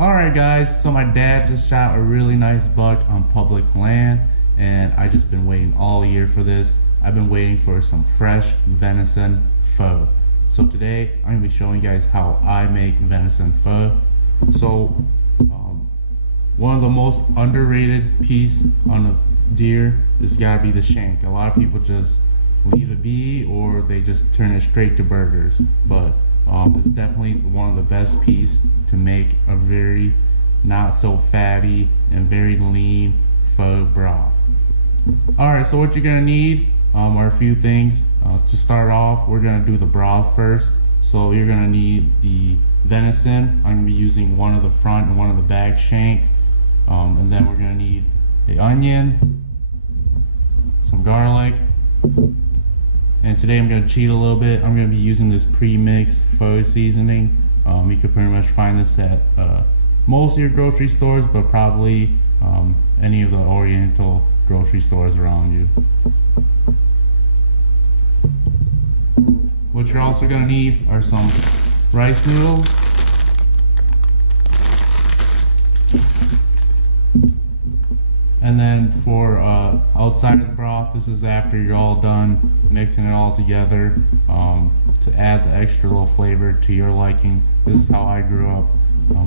Alright guys, so my dad just shot a really nice buck on public land and I just been waiting all year for this. I've been waiting for some fresh venison pho. So today I'm going to be showing you guys how I make venison pho. So one of the most underrated piece on a deer is gotta be the shank. A lot of people just leave it be or they just turn it straight to burgers, but it's definitely one of the best pieces to make a very not so fatty and very lean pho broth. Alright, so what you're gonna need are a few things. To start off, we're gonna do the broth first. So you're gonna need the venison. I'm gonna be using one of the front and one of the back shanks. And then we're gonna need the onion, some garlic, and today I'm going to cheat a little bit. I'm going to be using this pre-mixed pho seasoning. You can pretty much find this at most of your grocery stores, but probably any of the oriental grocery stores around you. What you're also going to need are some rice noodles, and then for outside of the broth, this is after you're all done mixing it all together, to add the extra little flavor to your liking. This is how I grew up.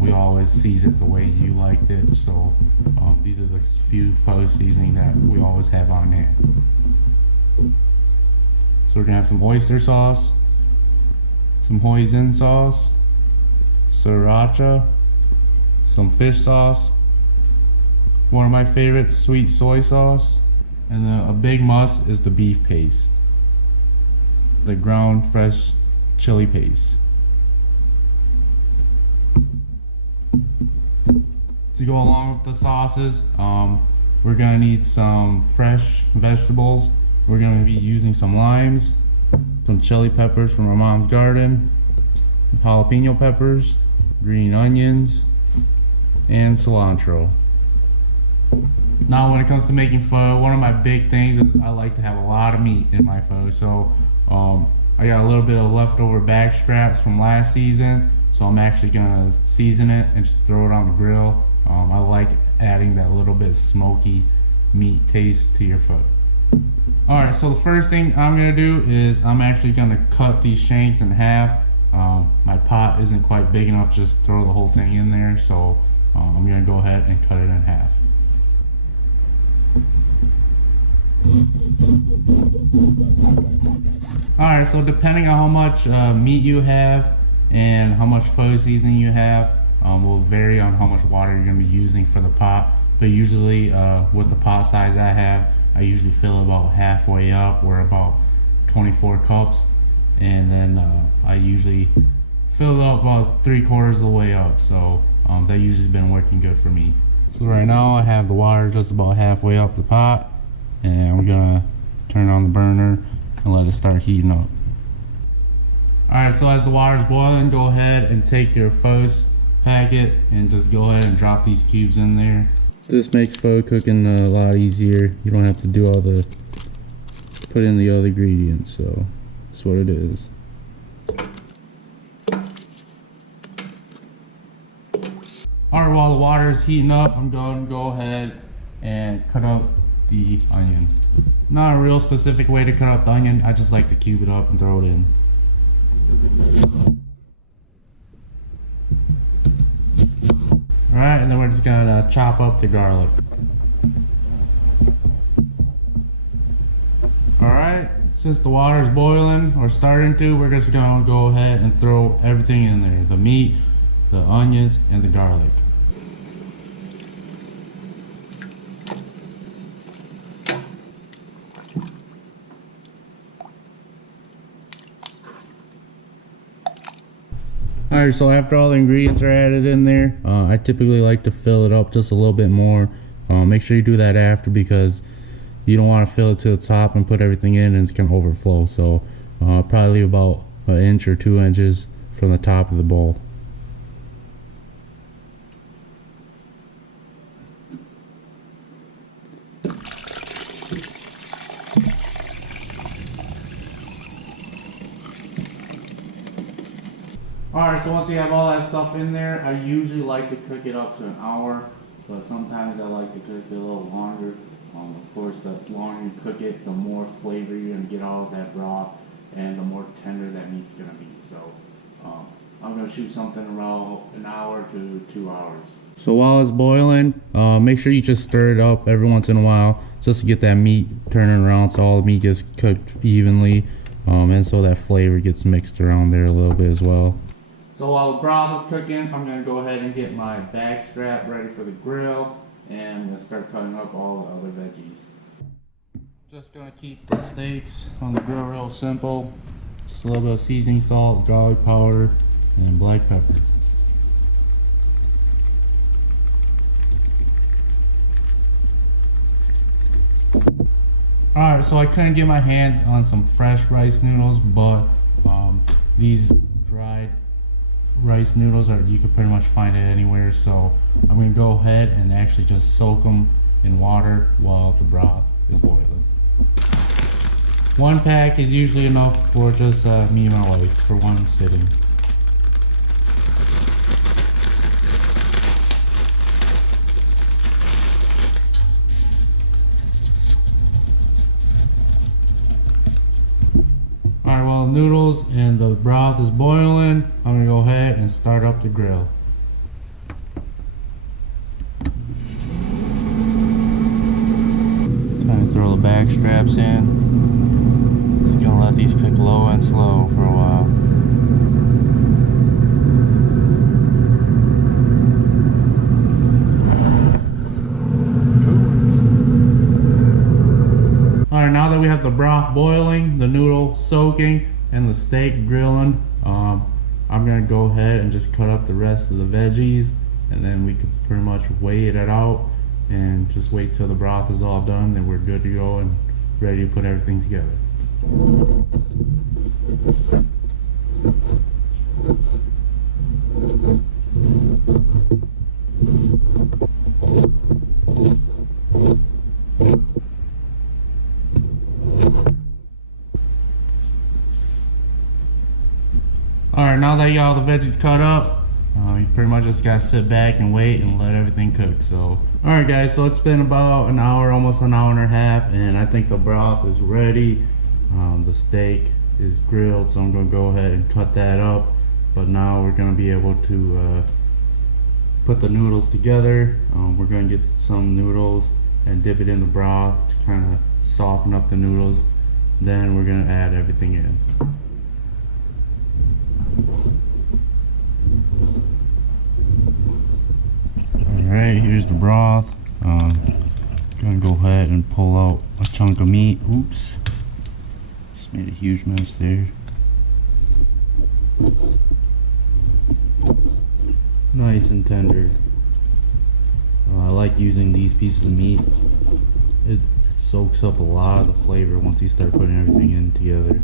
We always season it the way you liked it, so these are the few pho seasoning that we always have on hand. So we're gonna have some oyster sauce, some hoisin sauce, sriracha, some fish sauce, one of my favorites, sweet soy sauce, and then a big must is the beef paste, the ground fresh chili paste. To go along with the sauces, we're gonna need some fresh vegetables. We're gonna be using some limes, some chili peppers from my mom's garden, jalapeno peppers, green onions, and cilantro. Now when it comes to making pho, one of my big things is I like to have a lot of meat in my pho. So I got a little bit of leftover back straps from last season, so I'm actually gonna season it and just throw it on the grill. I like adding that little bit smoky meat taste to your pho. Alright, so the first thing I'm gonna do is I'm actually gonna cut these shanks in half. My pot isn't quite big enough to just throw the whole thing in there, so I'm gonna go ahead and cut it in half. Alright, so depending on how much meat you have and how much pho seasoning you have will vary on how much water you're going to be using for the pot. But usually with the pot size I have, I usually fill about halfway up, or about 24 cups, and then I usually fill it up about 3/4 of the way up, so that usually been working good for me. So right now I have the water just about halfway up the pot, and we're gonna turn on the burner and let it start heating up. Alright, so as the water's boiling, go ahead and take your pho packet and just go ahead and drop these cubes in there. This makes pho cooking a lot easier. You don't have to do all the put in the other ingredients, so that's what it is. Alright, while the water is heating up, I'm going to go ahead and cut up the onion. Not a real specific way to cut up the onion, I just like to cube it up and throw it in. Alright, and then we're just gonna chop up the garlic. Alright, since the water is boiling or starting to, we're just gonna go ahead and throw everything in there. The meat, the onions, and the garlic. Alright, so after all the ingredients are added in there, I typically like to fill it up just a little bit more. Make sure you do that after, because you don't want to fill it to the top and put everything in and it's going to overflow. So probably leave about 1 inch or 2 inches from the top of the bowl. Alright, so once you have all that stuff in there, I usually like to cook it up to an hour, but sometimes I like to cook it a little longer. Of course, the longer you cook it, the more flavor you're going to get out of that broth, and the more tender that meat's going to be. So I'm going to shoot something around an hour to 2 hours. So while it's boiling, make sure you just stir it up every once in a while, just to get that meat turning around so all the meat gets cooked evenly, and so that flavor gets mixed around there a little bit as well. So while the broth is cooking, I'm going to go ahead and get my bag strap ready for the grill, and I'm going to start cutting up all the other veggies. Just going to keep the steaks on the grill real simple. Just a little bit of seasoning salt, garlic powder, and black pepper. Alright, so I couldn't get my hands on some fresh rice noodles, but these dried rice noodles you can pretty much find it anywhere. So I'm going to go ahead and actually just soak them in water while the broth is boiling. One pack is usually enough for just me and my wife for one sitting. Alright, while the noodles and the broth is boiling, I'm going to go ahead and start up the grill. Time to throw the back straps in. Just going to let these cook low and slow for a while. Alright, now that we have the broth boiling, the noodle soaking, and the steak grilling, I'm going to go ahead and just cut up the rest of the veggies, and then we can pretty much weigh it out and just wait till the broth is all done, then we're good to go and ready to put everything together. Alright, now that you got all the veggies cut up, you pretty much just gotta sit back and wait and let everything cook. So, alright guys, so it's been about an hour, almost an hour and a half, and I think the broth is ready. The steak is grilled, so I'm gonna go ahead and cut that up. But now we're gonna be able to put the noodles together. We're gonna get some noodles and dip it in the broth to kind of soften up the noodles. Then we're gonna add everything in. Alright, here's the broth. Gonna go ahead and pull out a chunk of meat. Oops, just made a huge mess there. Nice and tender. I like using these pieces of meat. It soaks up a lot of the flavor once you start putting everything in together.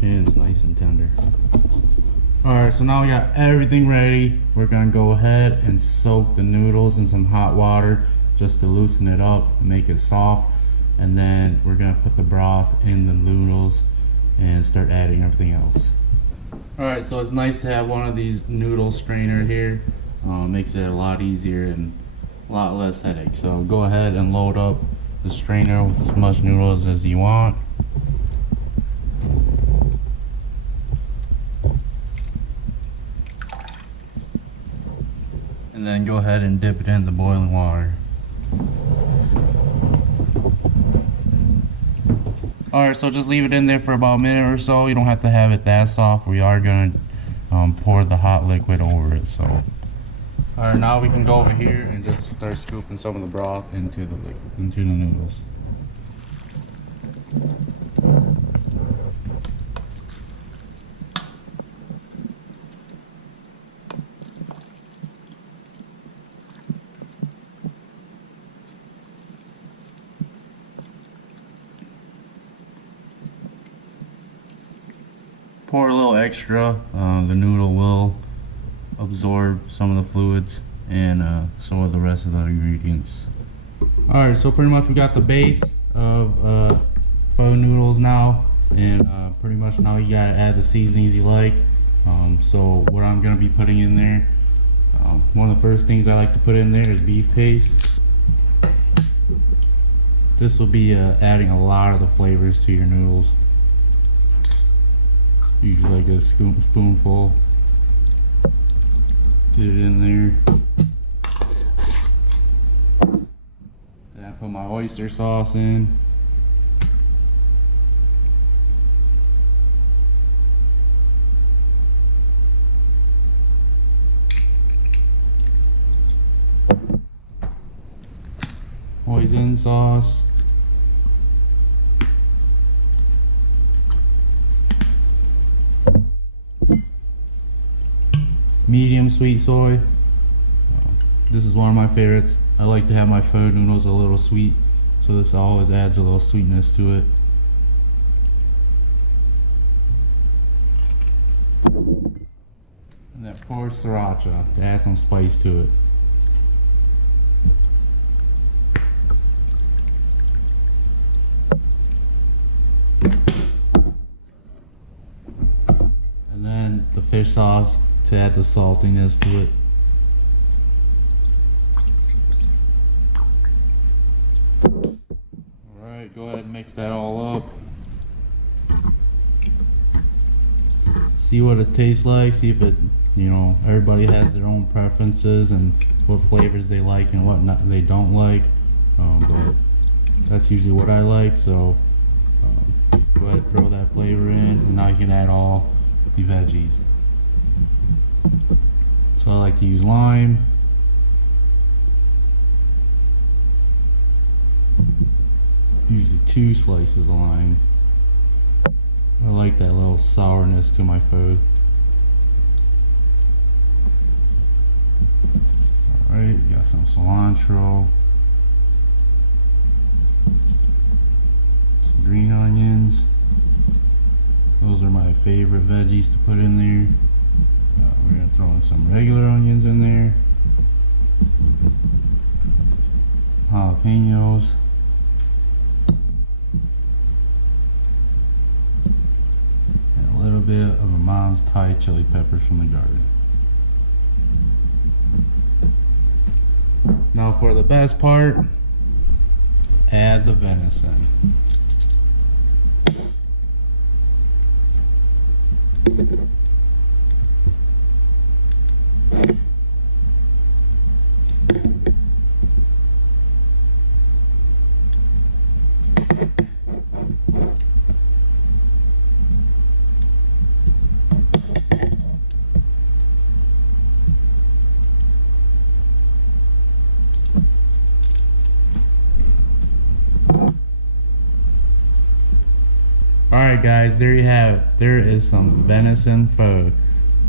And it's nice and tender. Alright, so now we got everything ready. We're gonna go ahead and soak the noodles in some hot water just to loosen it up, make it soft, and then we're gonna put the broth in the noodles and start adding everything else. Alright, so it's nice to have one of these noodle strainer here. Makes it a lot easier and a lot less headache. So go ahead and load up the strainer with as much noodles as you want. And then go ahead and dip it in the boiling water. Alright, so just leave it in there for about a minute or so. You don't have to have it that soft. We are going to pour the hot liquid over it. So, alright, now we can go over here and just start scooping some of the broth into the noodles. Pour a little extra. The noodle will absorb some of the fluids and so will the rest of the ingredients. Alright, so pretty much we got the base of pho noodles now. And pretty much now you gotta add the seasonings you like. So what I'm gonna be putting in there, one of the first things I like to put in there is beef paste. This will be adding a lot of the flavors to your noodles. Usually like a spoonful. Get it in there. Then I put my oyster sauce in. Hoisin sauce. Medium sweet soy. This is one of my favorites. I like to have my pho noodles a little sweet, so this always adds a little sweetness to it. And then pour sriracha to add some spice to it. And then the fish sauce to add the saltiness to it. Alright, go ahead and mix that all up. See what it tastes like, see if it, everybody has their own preferences and what flavors they like and what they don't like. But that's usually what I like, so go ahead and throw that flavor in, and now you can add all the veggies. So I like to use lime, usually 2 slices of lime. I like that little sourness to my food. Alright, got some cilantro, some green onions. Those are my favorite veggies to put in there. We're going to throw in some regular onions in there, some jalapenos, and a little bit of my mom's Thai chili peppers from the garden. Now for the best part, add the venison. Alright guys, there you have it. There is some venison pho.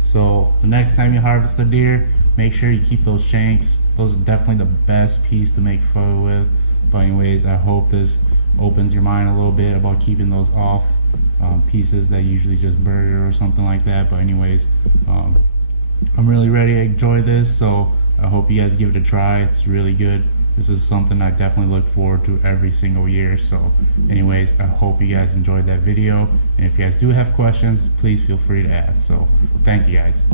So the next time you harvest a deer, make sure you keep those shanks. Those are definitely the best piece to make pho with. But anyways, I hope this opens your mind a little bit about keeping those off pieces that usually just burger or something like that. But anyways, I'm really ready to enjoy this, so I hope you guys give it a try. It's really good. This is something I definitely look forward to every single year. So anyways, I hope you guys enjoyed that video, and if you guys do have questions, please feel free to ask. So thank you guys.